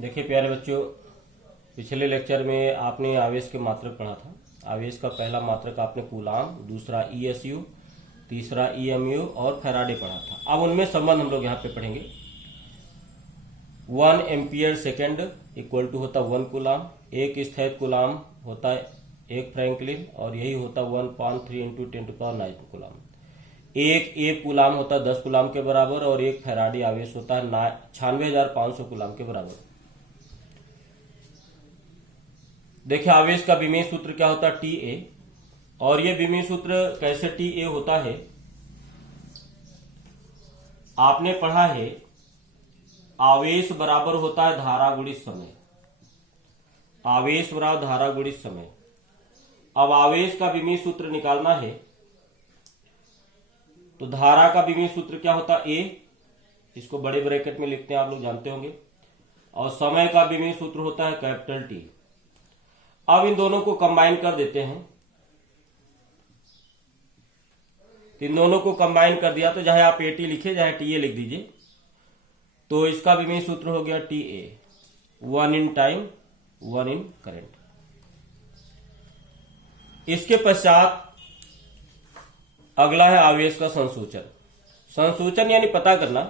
देखिए प्यारे बच्चों, पिछले लेक्चर में आपने आवेश के मात्रक पढ़ा था। आवेश का पहला मात्रक आपने कूलाम, दूसरा ईएसयू, तीसरा ईएमयू और फैराडे पढ़ा था। अब उनमें संबंध हम लोग यहाँ पे पढ़ेंगे। 1 एम्पियर सेकेंड इक्वल टू होता 1 कूलाम, एक स्थैतिक कूलाम होता है 1 फ्रैंकलिन, और यही होता 1/3 इंटू 10⁹ कूलाम। एक कूलाम होता है 10 कूलाम के बराबर, और एक फैराडे आवेश होता है 96,500 कूलाम के बराबर। देखिए आवेश का विमेय सूत्र क्या होता है, TA, और ये विमेय सूत्र कैसे TA होता है आपने पढ़ा है। आवेश बराबर होता है धारा गुणित समय। आवेश बराबर धारा गुणित समय। अब आवेश का विमेय सूत्र निकालना है तो धारा का विमेय सूत्र क्या होता है, A, इसको बड़े ब्रैकेट में लिखते हैं, आप लोग जानते होंगे, और समय का विमेय सूत्र होता है कैपिटल T। अब इन दोनों को कंबाइन कर देते हैं। इन दोनों को कंबाइन कर दिया तो चाहे आप AT लिखे चाहे TA लिख दीजिए, तो इसका विमेय सूत्र हो गया TA, 1 in time 1 in current. इसके पश्चात अगला है आवेश का संसूचन। संसूचन यानी पता करना।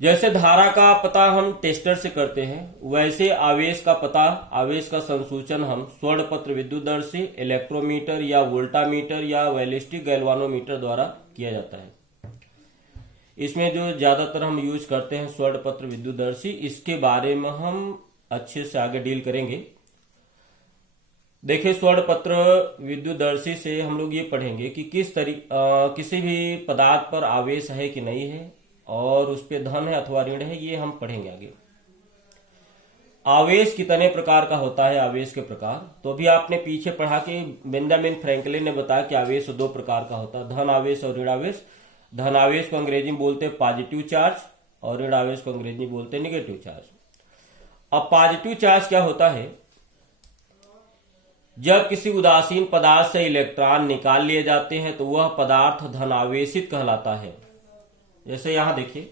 जैसे धारा का पता हम टेस्टर से करते हैं, वैसे आवेश का पता, आवेश का संसूचन हम स्वर्णपत्र विद्युतदर्शी, इलेक्ट्रोमीटर या वोल्टामीटर या बैलिस्टिक गैल्वानोमीटर द्वारा किया जाता है। इसमें जो ज्यादातर हम यूज करते हैं स्वर्णपत्र विद्युतदर्शी, इसके बारे में हम अच्छे से आगे डील करेंगे। देखिए स्वर्णपत्र विद्युतदर्शी से हम लोग ये पढ़ेंगे कि किसी भी पदार्थ पर आवेश है कि नहीं है, और उस पे धन है अथवा ऋण है, ये हम पढ़ेंगे आगे। आवेश कितने प्रकार का होता है, आवेश के प्रकार तो भी आपने पीछे पढ़ा कि बेंजामिन फ्रैंकलिन ने बताया कि आवेश 2 प्रकार का होता है, धन आवेश और ऋण आवेश। धन आवेश को अंग्रेजी में बोलते हैं पॉजिटिव चार्ज, और ऋण आवेश को अंग्रेजी में बोलते हैं निगेटिव चार्ज। अब पॉजिटिव चार्ज क्या होता है, जब किसी उदासीन पदार्थ से इलेक्ट्रॉन निकाल लिए जाते हैं तो वह पदार्थ धनावेशित कहलाता है। जैसे यहां देखिए,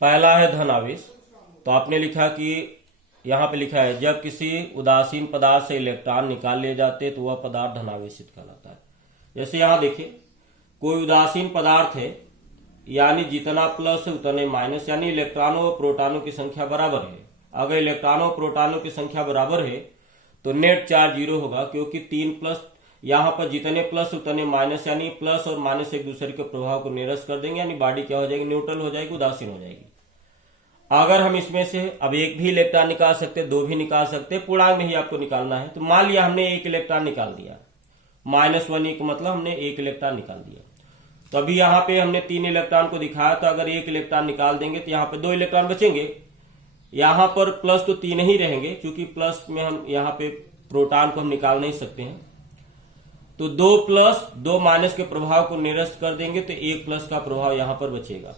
पहला है धन आवेश। तो आपने लिखा कि यहां पे लिखा है जब किसी उदासीन पदार्थ से इलेक्ट्रॉन निकाल लिए जाते तो वह पदार्थ धनावेशित कहलाता है। जैसे यहां देखिए, कोई उदासीन पदार्थ है, यानी जितना प्लस उतने माइनस, यानी इलेक्ट्रॉनों और प्रोटॉनों की संख्या बराबर है। अगर इलेक्ट्रॉनों और प्रोटॉनों की संख्या बराबर है तो नेट चार्ज 0 होगा, क्योंकि 3 प्लस, यहां पर जितने प्लस उतने माइनस, यानी प्लस और माइनस एक दूसरे के प्रभाव को निरस्त कर देंगे, यानी बॉडी क्या हो जाएगी, न्यूट्रल हो जाएगी, उदासीन हो जाएगी। अगर हम इसमें से अब एक भी इलेक्ट्रॉन निकाल सकते, 2 भी निकाल सकते, पूर्णांक में ही आपको निकालना है। तो मान लिया हमने 1 इलेक्ट्रॉन निकाल दिया, -1 का मतलब हमने 1 इलेक्ट्रॉन निकाल दिया। तो अभी यहाँ पे हमने 3 इलेक्ट्रॉन को दिखाया, तो अगर 1 इलेक्ट्रॉन निकाल देंगे तो यहाँ पे 2 इलेक्ट्रॉन बचेंगे। यहाँ पर प्लस तो 3 ही रहेंगे, क्योंकि प्लस में हम यहाँ पे प्रोटॉन को हम निकाल नहीं सकते हैं। तो 2 प्लस 2 माइनस के प्रभाव को निरस्त कर देंगे तो 1 प्लस का प्रभाव यहाँ पर बचेगा,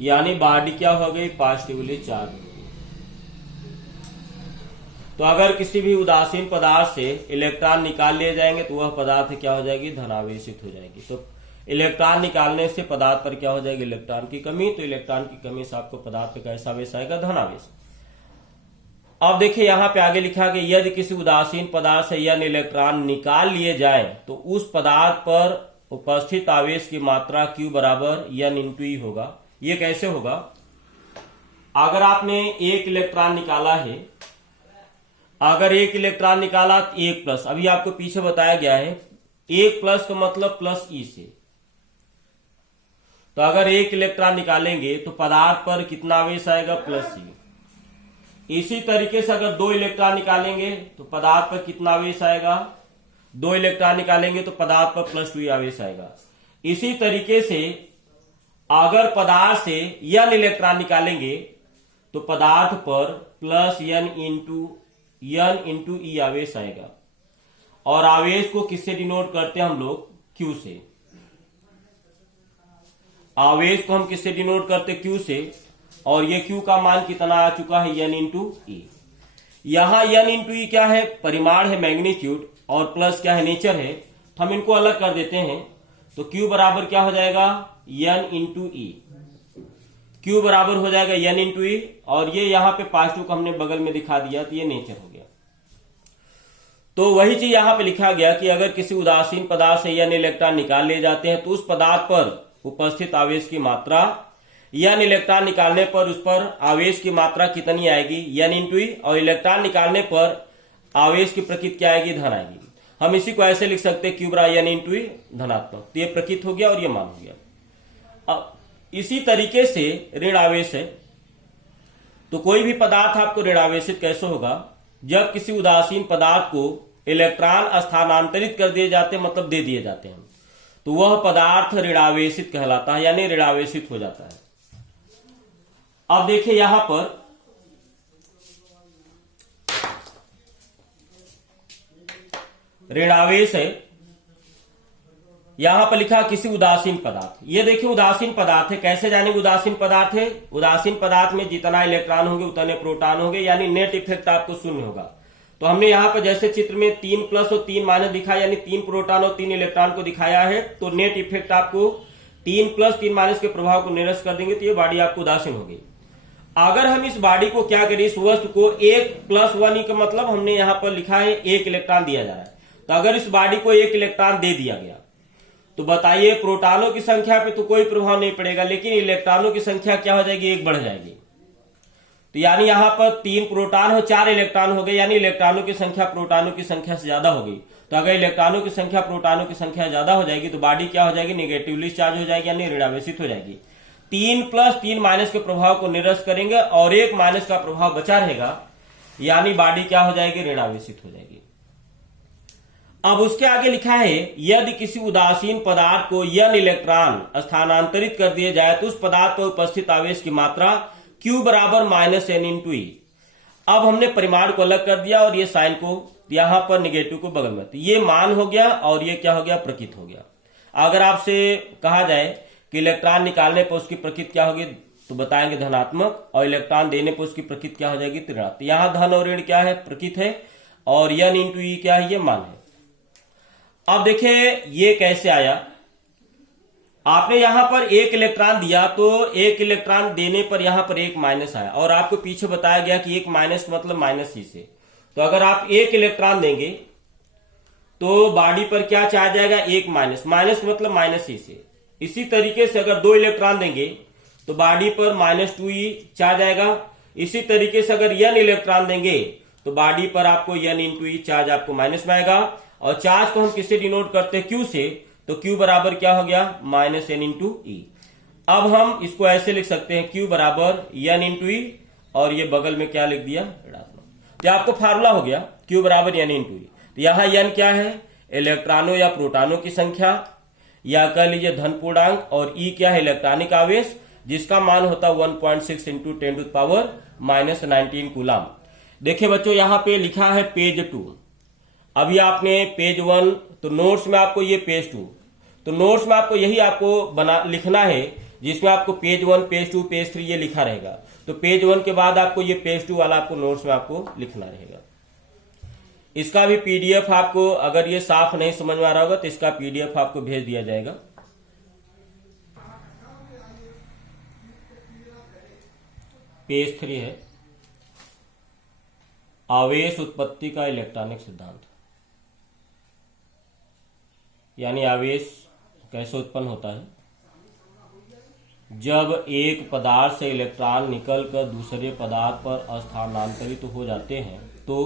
यानी बॉडी क्या हो गई, पॉजिटिवली चार्ज। तो अगर किसी भी उदासीन पदार्थ से इलेक्ट्रॉन निकाल लिए जाएंगे तो वह पदार्थ क्या हो जाएगी, धनावेशित हो जाएगी। तो इलेक्ट्रॉन निकालने से पदार्थ पर क्या हो जाएगी, इलेक्ट्रॉन की कमी। तो इलेक्ट्रॉन की कमी से आपको पदार्थ पे कैसा आवेश आएगा, धनावेश। अब देखिए यहाँ पे आगे लिखा गया, यदि किसी उदासीन पदार्थ से यह इलेक्ट्रॉन निकाल लिए जाए तो उस पदार्थ पर उपस्थित आवेश की मात्रा Q बराबर N × E होगा। ये कैसे होगा, अगर आपने 1 इलेक्ट्रॉन निकाला है, अगर 1 इलेक्ट्रॉन निकाला 1 प्लस, अभी आपको पीछे बताया गया है 1 प्लस का मतलब प्लस E से। तो अगर 1 इलेक्ट्रॉन निकालेंगे तो पदार्थ पर कितना आवेश आएगा, प्लस E। इसी तरीके से अगर 2 इलेक्ट्रॉन निकालेंगे तो पदार्थ पर कितना आवेश आएगा, 2 इलेक्ट्रॉन निकालेंगे तो पदार्थ पर +2 आवेश आएगा। इसी तरीके से अगर पदार्थ से N इलेक्ट्रॉन निकालेंगे तो पदार्थ पर +N × E आवेश आएगा। और आवेश को किससे डिनोट करते हैं हम लोग, Q से। आवेश को हम किससे डिनोट करते, Q से। और ये Q का मान कितना आ चुका है n इंटू ई। यहां n इंटू ई क्या है, परिमाण है, मैग्नीट्यूड, और प्लस क्या है, नेचर है। हम इनको अलग कर देते हैं तो Q बराबर क्या हो जाएगा, n इंटू ई। Q बराबर हो जाएगा n इंटू ई, और ये यहां पे पॉजिटिव को हमने बगल में दिखा दिया तो ये नेचर हो गया। तो वही चीज यहां पे लिखा गया कि अगर किसी उदासीन पदार्थ से n इलेक्ट्रॉन निकाल लिए जाते हैं तो उस पदार्थ पर उपस्थित आवेश की मात्रा, n इलेक्ट्रॉन निकालने पर उस पर आवेश की मात्रा कितनी आएगी, n इंटू ई, और इलेक्ट्रॉन निकालने पर आवेश की प्रकृति क्या आएगी, धन आएगी। हम इसी को ऐसे लिख सकते हैं Q बराबर n इंटू ई धनात्मक। तो ये प्रकृति हो गया और ये मान हो गया। अब इसी तरीके से ऋण आवेश है। तो कोई भी पदार्थ आपको ऋणावेशित कैसे होगा, जब किसी उदासीन पदार्थ को इलेक्ट्रॉन स्थानांतरित कर दिए जाते हैं, मतलब दे दिए जाते हैं, तो वह पदार्थ ऋणावेशित कहलाता है, यानी ऋणावेशित हो जाता है। अब देखिए यहां पर ऋणावेश है, यहां पर लिखा किसी उदासीन पदार्थ। ये देखिए उदासीन पदार्थ है, कैसे जानेंगे उदासीन पदार्थ है, उदासीन पदार्थ में जितना इलेक्ट्रॉन होंगे उतने प्रोटॉन होंगे, यानी नेट इफेक्ट आपको शून्य होगा। तो हमने यहां पर जैसे चित्र में 3 प्लस और 3 माइनस दिखाया, यानी 3 प्रोटॉन और 3 इलेक्ट्रॉन को दिखाया है। तो नेट इफेक्ट आपको 3 प्लस 3 माइनस के प्रभाव को निरस्त कर देंगे, तो ये बॉडी आपको उदासीन हो गई। अगर हम इस बॉडी को क्या करें, इस वस्तु को 1 + 1 का मतलब हमने यहां पर लिखा है 1 इलेक्ट्रॉन दिया जा रहा है। तो अगर इस बॉडी को 1 इलेक्ट्रॉन दे दिया गया तो बताइए प्रोटॉनों की संख्या पे तो कोई प्रभाव नहीं पड़ेगा, लेकिन इलेक्ट्रॉनों की संख्या क्या हो जाएगी, 1 बढ़ जाएगी। तो यानी यहां पर 3 प्रोटॉन हो 4 इलेक्ट्रॉन हो गए, यानी इलेक्ट्रॉनों की संख्या प्रोटॉनों की संख्या से ज्यादा हो गई। तो अगर इलेक्ट्रॉनों की संख्या प्रोटॉनों की संख्या ज्यादा हो जाएगी तो बॉडी क्या हो जाएगी, निगेटिवली चार्ज हो जाएगी, यानी ऋणावेशित हो जाएगी। 3 + 3 माइनस के प्रभाव को निरस्त करेंगे और 1 माइनस का प्रभाव बचा रहेगा, यानी बॉडी क्या हो जाएगी, ऋणावेशित हो जाएगी। अब उसके आगे लिखा है यदि किसी उदासीन पदार्थ को n इलेक्ट्रॉन स्थानांतरित कर दिए जाए तो उस पदार्थ पर उपस्थित आवेश की मात्रा Q बराबर -n इंटू ई। अब हमने परिमाण को अलग कर दिया और ये साइन को यहां पर निगेटिव को बगल में, तो ये मान हो गया और ये क्या हो गया, प्रकृति हो गया। अगर आपसे कहा जाए कि इलेक्ट्रॉन निकालने पर उसकी प्रकृति क्या होगी, तो बताएंगे धनात्मक, और इलेक्ट्रॉन देने पर उसकी प्रकृति क्या हो जाएगी, ऋणात्मक। यहां धन और ऋण क्या है, प्रकृति है, और n इंटू ई क्या है, ये मान है। अब देखिए ये कैसे आया, आपने यहां पर 1 इलेक्ट्रॉन दिया तो 1 इलेक्ट्रॉन देने पर यहां पर 1 माइनस आया, और आपको पीछे बताया गया कि 1 माइनस मतलब -c से। तो अगर आप 1 इलेक्ट्रॉन देंगे तो बॉडी पर क्या चार्ज आएगा, 1 माइनस, माइनस मतलब -c से। इसी तरीके से अगर 2 इलेक्ट्रॉन देंगे तो बॉडी पर -2e चार्ज आएगा। इसी तरीके से अगर n इलेक्ट्रॉन देंगे तो बॉडी पर आपको n इंटू ई चार्ज आपको माइनस में आएगा। और चार्ज को हम किससे डिनोट करते हैं, Q से, तो Q बराबर क्या हो गया, -n इंटू ई। अब हम इसको ऐसे लिख सकते हैं Q बराबर n इंटू ई, और ये बगल में क्या लिख दिया, ऋणात्मक। तो आपको फार्मूला हो गया Q बराबर n इंटू ई। तो यहां n क्या है, इलेक्ट्रॉनों या प्रोटॉनों की संख्या, या कह लीजिए धन पूर्णांक, और E क्या है, इलेक्ट्रॉनिक आवेश, जिसका मान होता है 1.6 इंटू 10⁻⁻19 कूलम। देखिए बच्चों यहां पे लिखा है पेज 2, अभी आपने पेज 1, तो नोट्स में आपको ये पेज 2, तो नोट्स में आपको यही आपको लिखना है, जिसमें आपको पेज 1, पेज 2, पेज 3 ये लिखा रहेगा। तो पेज 1 के बाद आपको ये पेज 2 वाला आपको नोट्स में आपको लिखना रहेगा। इसका भी पीडीएफ आपको, अगर ये साफ नहीं समझ में आ रहा होगा तो इसका पीडीएफ आपको भेज दिया जाएगा। पेज 3 है आवेश उत्पत्ति का इलेक्ट्रॉनिक सिद्धांत, यानी आवेश कैसे उत्पन्न होता है। जब एक पदार्थ से इलेक्ट्रॉन निकलकर दूसरे पदार्थ पर स्थानांतरित हो जाते हैं तो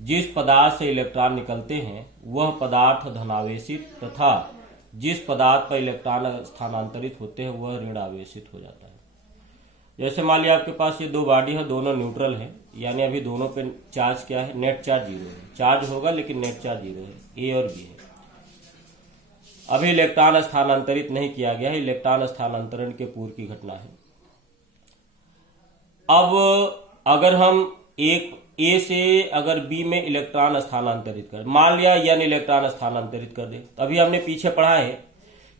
जिस पदार्थ से इलेक्ट्रॉन निकलते हैं वह पदार्थ धनावेशित तथा जिस पदार्थ पर इलेक्ट्रॉन स्थानांतरित होते हैं वह ऋण आवेशित हो जाता है। जैसे मान लिया आपके पास ये 2 बॉडी है, दोनों न्यूट्रल है, यानी अभी दोनों पे चार्ज क्या है, नेट चार्ज 0 है। चार्ज होगा लेकिन नेट चार्ज 0 है, ए और बी है। अभी इलेक्ट्रॉन स्थानांतरित नहीं किया गया है, इलेक्ट्रॉन स्थानांतरण के पूर्व की घटना है। अब अगर हम एक ए से अगर बी में इलेक्ट्रॉन स्थानांतरित कर, मान लिया n इलेक्ट्रॉन स्थानांतरित कर दे, तो अभी हमने पीछे पढ़ा है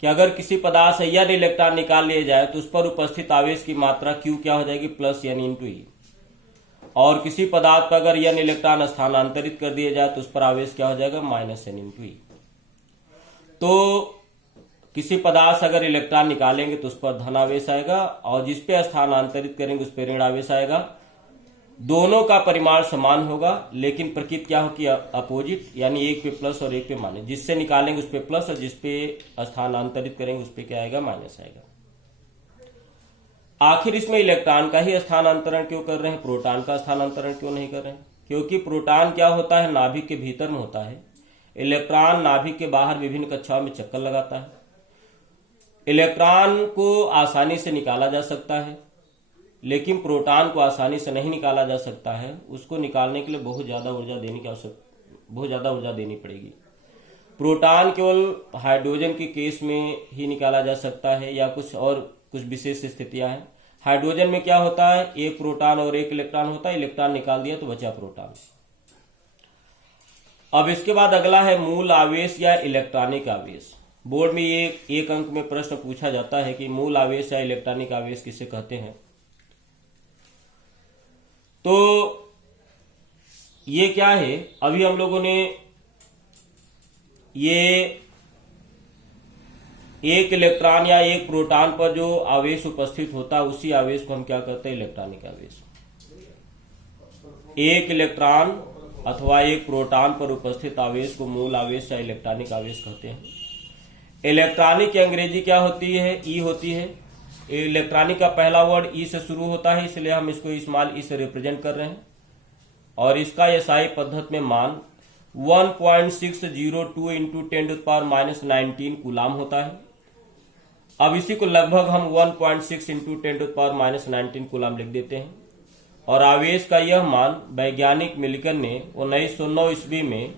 कि अगर किसी पदार्थ से n इलेक्ट्रॉन निकाल लिए जाए तो उस पर उपस्थित आवेश की मात्रा Q क्या हो जाएगी, प्लस n इंटू ई। और किसी पदार्थ पर अगर n इलेक्ट्रॉन स्थानांतरित कर दिए जाए तो उस पर आवेश क्या हो जाएगा, माइनस n इंटू ई। तो किसी पदार्थ से अगर इलेक्ट्रॉन निकालेंगे तो उस पर धन आवेश आएगा और जिस पे स्थानांतरित करेंगे उस पर ऋण आवेश आएगा। दोनों का परिमाण समान होगा लेकिन प्रकृति क्या होगी, अपोजिट, यानी एक पे प्लस और एक पे माइनस। जिससे निकालेंगे उस पे प्लस और जिस पे स्थानांतरित करेंगे उस पे क्या आएगा, माइनस आएगा। आखिर इसमें इलेक्ट्रॉन का ही स्थानांतरण क्यों कर रहे हैं, प्रोटॉन का स्थानांतरण क्यों नहीं कर रहे हैं? क्योंकि प्रोटॉन क्या होता है, नाभिक के भीतर में होता है। इलेक्ट्रॉन नाभिक के बाहर विभिन्न कक्षाओं में चक्कर लगाता है। इलेक्ट्रॉन को आसानी से निकाला जा सकता है लेकिन प्रोटॉन को आसानी से नहीं निकाला जा सकता है। उसको निकालने के लिए बहुत ज्यादा ऊर्जा देनी पड़ेगी। प्रोटॉन केवल हाइड्रोजन के केस में ही निकाला जा सकता है या कुछ विशेष स्थितियां हैं। हाइड्रोजन में क्या होता है, एक प्रोटॉन और एक इलेक्ट्रॉन होता है, इलेक्ट्रॉन निकाल दिया तो बचा प्रोटॉन। अब इसके बाद अगला है मूल आवेश या इलेक्ट्रॉनिक आवेश। बोर्ड में ये एक अंक में प्रश्न पूछा जाता है कि मूल आवेश या इलेक्ट्रॉनिक आवेश किसे कहते हैं। तो ये क्या है, अभी हम लोगों ने ये एक इलेक्ट्रॉन या एक प्रोटॉन पर जो आवेश उपस्थित होता है उसी आवेश को हम क्या कहते हैं, इलेक्ट्रॉनिक आवेश। एक इलेक्ट्रॉन अथवा एक प्रोटॉन पर उपस्थित आवेश को मूल आवेश या इलेक्ट्रॉनिक आवेश कहते हैं। इलेक्ट्रॉनिक की अंग्रेजी क्या होती है, ई होती है। इलेक्ट्रॉनिक का पहला वर्ड ई से शुरू होता है इसलिए हम इसको स्मॉल ई से रिप्रेजेंट कर रहे हैं और इसका एसआई पद्धति में मान 1.602 इंटू 10⁻⁻19 कूलाम होता है। अब इसी को लगभग हम 1.6 इंटू 10⁻⁻19 कूलाम लिख देते हैं और आवेश का यह मान वैज्ञानिक मिल्कन ने 1909 ईस्वी में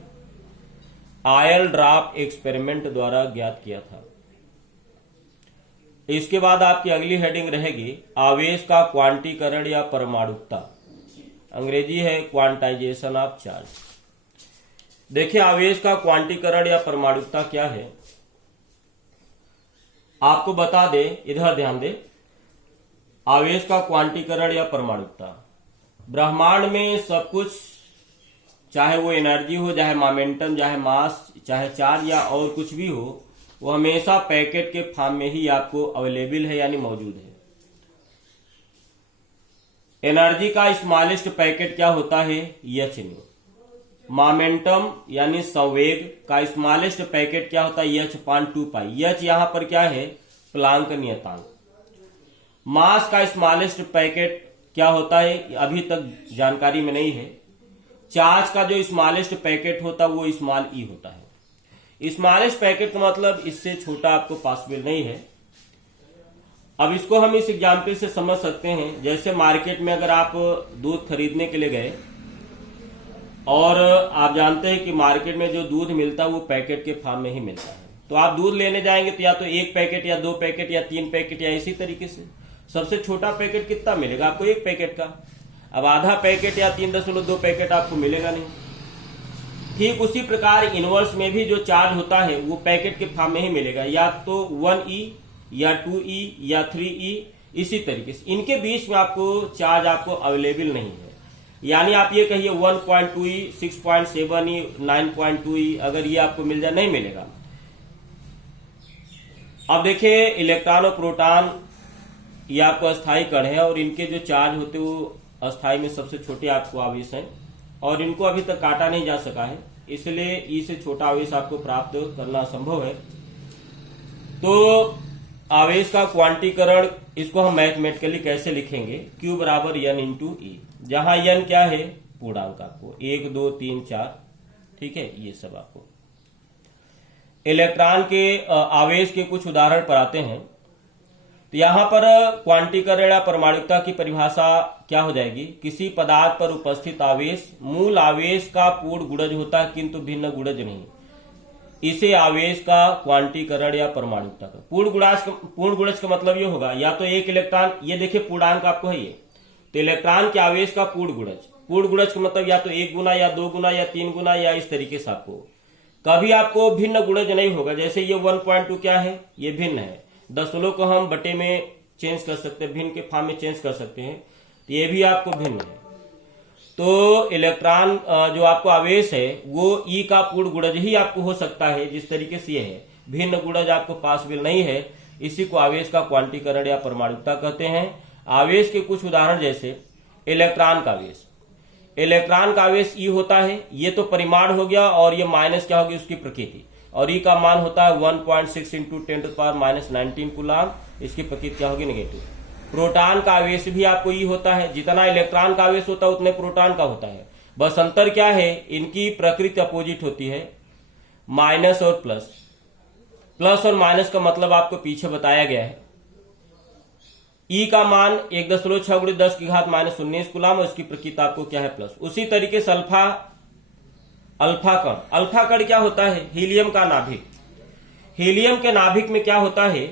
आयल ड्रॉप एक्सपेरिमेंट द्वारा ज्ञात किया था। इसके बाद आपकी अगली हेडिंग रहेगी आवेश का क्वांटीकरण या परमाणुकता। अंग्रेजी है क्वांटाइजेशन ऑफ चार्ज। देखिए आवेश का क्वांटीकरण या परमाणुकता क्या है, आपको बता दे, इधर ध्यान दे। आवेश का क्वांटीकरण या परमाणुकता, ब्रह्मांड में सब कुछ, चाहे वो एनर्जी हो, चाहे मोमेंटम, चाहे मास, चाहे चार्ज या और कुछ भी हो, वो हमेशा पैकेट के फॉर्म में ही आपको अवेलेबल है यानी मौजूद है। एनर्जी का स्मॉलेस्ट पैकेट क्या होता है, एच न्यू। मोमेंटम यानी संवेग का स्मॉलेस्ट पैकेट क्या होता है, h/2 पाई। एच यहां पर क्या है, प्लांक नियतांक। मास का स्मॉलेस्ट पैकेट क्या होता है, अभी तक जानकारी में नहीं है। चार्ज का जो स्मॉलेस्ट पैकेट होता है वो स्मॉल ई होता है। स्मॉलेस्ट पैकेट का मतलब इससे छोटा आपको पॉसिबल नहीं है। अब इसको हम इस एग्जाम्पल से समझ सकते हैं, जैसे मार्केट में अगर आप दूध खरीदने के लिए गए और आप जानते हैं कि मार्केट में जो दूध मिलता है वो पैकेट के फॉर्म में ही मिलता है, तो आप दूध लेने जाएंगे तो या तो एक पैकेट या 2 पैकेट या 3 पैकेट या इसी तरीके से। सबसे छोटा पैकेट कितना मिलेगा आपको, 1 पैकेट का। अब आधा पैकेट या 3.2 पैकेट आपको मिलेगा नहीं। ठीक उसी प्रकार इनवर्स में भी जो चार्ज होता है वो पैकेट के फॉर्म में ही मिलेगा, या तो 1e या 2e या 3e, इसी तरीके से। इनके बीच में आपको चार्ज आपको अवेलेबल नहीं है। यानी आप ये कहिए 1.2e, 6.7e, 9.2e, अगर ये आपको मिल जाए, नहीं मिलेगा। अब देखिए इलेक्ट्रॉन और प्रोटॉन ये आपको अस्थायी कण है और इनके जो चार्ज होते वो अस्थायी में सबसे छोटे आपको आवेश हैं और इनको अभी तक काटा नहीं जा सका है, इसलिए ई से छोटा आवेश आपको प्राप्त करना असंभव है। तो आवेश का क्वांटीकरण इसको हम मैथमेटिकली कैसे लिखेंगे, Q बराबर N इंटू ई, जहां N क्या है, पूर्णांक आपको 1, 2, 3, 4, ठीक है, ये सब आपको। इलेक्ट्रॉन के आवेश के कुछ उदाहरण पर आते हैं। तो यहां पर क्वांटीकरण या परमाणुकता की परिभाषा क्या हो जाएगी, किसी पदार्थ पर उपस्थित आवेश मूल आवेश का पूर्ण गुणज होता है किंतु भिन्न गुणज नहीं, इसे आवेश का क्वांटीकरण या परमाणुकता का पूर्ण गुणज का मतलब ये होगा, या तो एक इलेक्ट्रॉन, ये देखिए पूर्णांक आपको है ये, तो इलेक्ट्रॉन के आवेश का पूर्ण गुणज का मतलब या तो 1 गुना या 2 गुना या 3 गुना या इस तरीके से आपको कभी आपको भिन्न गुणज नहीं होगा। जैसे ये 1.2 क्या है, ये भिन्न है, दशमलव को हम बटे में चेंज कर सकते हैं, भिन्न के फॉर्म में चेंज कर सकते हैं, तो ये भी आपको भिन्न है। तो इलेक्ट्रॉन जो आपको आवेश है वो ई का पूर्ण गुणज ही आपको हो सकता है, जिस तरीके से ये है। भिन्न गुणज आपको पॉसिबल नहीं है, इसी को आवेश का क्वांटीकरण या परमाणुकता कहते हैं। आवेश के कुछ उदाहरण जैसे इलेक्ट्रॉन का आवेश, इलेक्ट्रॉन का आवेश ई होता है, ये तो परिमाण हो गया, और ये माइनस क्या होगी, उसकी प्रकृति, और ई का मान होता है 1.6 इंटू 10⁻⁻19 कूलम, इसकी प्रकृति क्या होगी, नेगेटिव। प्रोटॉन का आवेश भी आपको ई होता है, जितना इलेक्ट्रॉन का आवेश होता है उतने प्रोटॉन का होता है, बस अंतर क्या है, इनकी प्रकृति अपोजिट होती है, माइनस और प्लस। प्लस और माइनस का मतलब आपको पीछे बताया गया है। ई का मान 1.6 × 10⁻−19 कूलम, और इसकी प्रकृति आपको क्या है, प्लस। उसी तरीके से अल्फा कण क्या होता है, हीलियम का नाभिक। हीलियम के नाभिक में क्या होता है,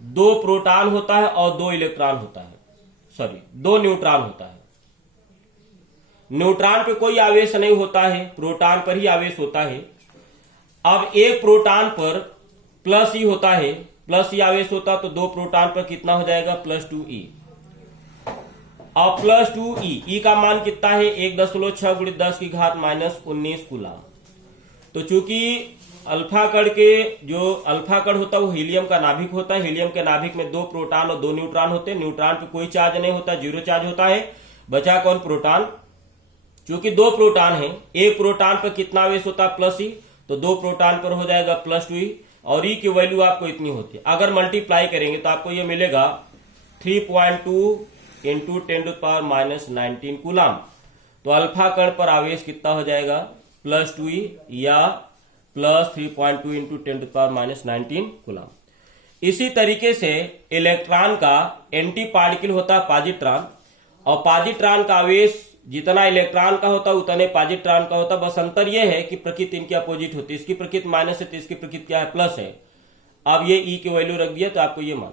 2 प्रोटॉन होता है और 2 इलेक्ट्रॉन होता है, 2 न्यूट्रॉन होता है। न्यूट्रॉन पे कोई आवेश नहीं होता है, प्रोटॉन पर ही आवेश होता है। अब एक प्रोटॉन पर प्लस ई होता है, प्लस ई आवेश होता, तो 2 प्रोटॉन पर कितना हो जाएगा, +2e। और +2e, ई का मान कितना है, 1.6 × 10⁻−19 कूलम। तो चूंकि अल्फा कण के जो अल्फा कण होता है वो हीलियम का नाभिक होता है, हीलियम के नाभिक में 2 प्रोटॉन और 2 न्यूट्रॉन होते हैं। न्यूट्रॉन पे कोई चार्ज नहीं होता, 0 चार्ज होता है। बचा कौन, प्रोटॉन। चूंकि 2 प्रोटॉन है, एक प्रोटॉन पर कितना आवेश होता है, +e, तो 2 प्रोटॉन पर हो जाएगा +2e, और ई की वैल्यू आपको इतनी होती है। अगर मल्टीप्लाई करेंगे तो आपको ये मिलेगा 3.2 इंटू 10⁻−19 कूलम। तो अल्फा कण पर आवेश कितना हो जाएगा, +2e या +3.2 इंटू 10⁻−19 कूलम। इसी तरीके से इलेक्ट्रॉन का एंटी पार्टिकल होता है पॉजिट्रॉन, और पॉजिट्रॉन का आवेश जितना इलेक्ट्रॉन का होता है उतने पॉजिट्रॉन का होता है, बस अंतर यह है कि प्रकृति इनकी अपोजिट होती है। इसकी प्रकृति माइनस है तो इसकी प्रकृति क्या है, प्लस है। अब ये ई की वैल्यू रख दिया तो आपको ये मान